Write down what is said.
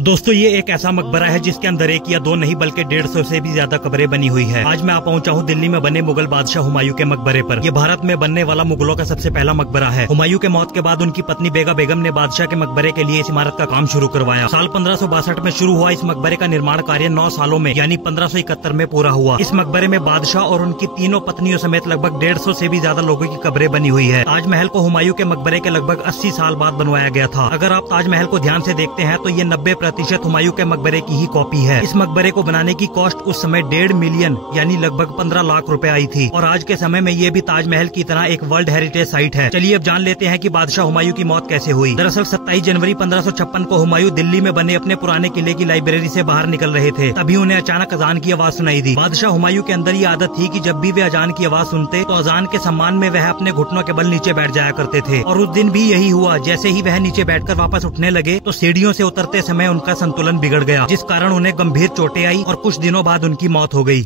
दोस्तों ये एक ऐसा मकबरा है जिसके अंदर एक या दो नहीं बल्कि 150 से भी ज्यादा कब्रें बनी हुई है। आज मैं पहुंचा हूँ दिल्ली में बने मुगल बादशाह हुमायूं के मकबरे पर। यह भारत में बनने वाला मुगलों का सबसे पहला मकबरा है। हुमायूं के मौत के बाद उनकी पत्नी बेगा बेगम ने बादशाह के मकबरे के लिए इस इमारत का काम शुरू करवाया। साल 1562 में शुरू हुआ इस मकबरे का निर्माण कार्य 9 सालों में यानी 1571 में पूरा हुआ। इस मकबरे में बादशाह और उनकी तीनों पत्नियों समेत लगभग 150 से भी ज्यादा लोगों की कब्रें बनी हुई है। ताजमहल को हुमायूं के मकबरे के लगभग 80 साल बाद बनवाया गया था। अगर आप ताजमहल को ध्यान से देखते हैं तो ये 90% हुमायूं के मकबरे की ही कॉपी है। इस मकबरे को बनाने की कॉस्ट उस समय 1.5 मिलियन यानी लगभग 15 लाख रुपए आई थी और आज के समय में ये भी ताजमहल की तरह एक वर्ल्ड हेरिटेज साइट है। चलिए अब जान लेते हैं कि बादशाह हुमायूं की मौत कैसे हुई। दरअसल 27 जनवरी 1556 को हुमायूं दिल्ली में बने अपने पुराने किले की लाइब्रेरी से बाहर निकल रहे थे। तभी उन्हें अचानक अजान की आवाज सुनाई दी। बादशाह हुमायूं के अंदर ये आदत थी कि जब भी वे अजान की आवाज सुनते तो अजान के सम्मान में वह अपने घुटनों के बल नीचे बैठ जाया करते थे और उस दिन भी यही हुआ। जैसे ही वह नीचे बैठकर वापस उठने लगे तो सीढ़ियों से उतरते समय उनका संतुलन बिगड़ गया, जिस कारण उन्हें गंभीर चोटें आई और कुछ दिनों बाद उनकी मौत हो गई।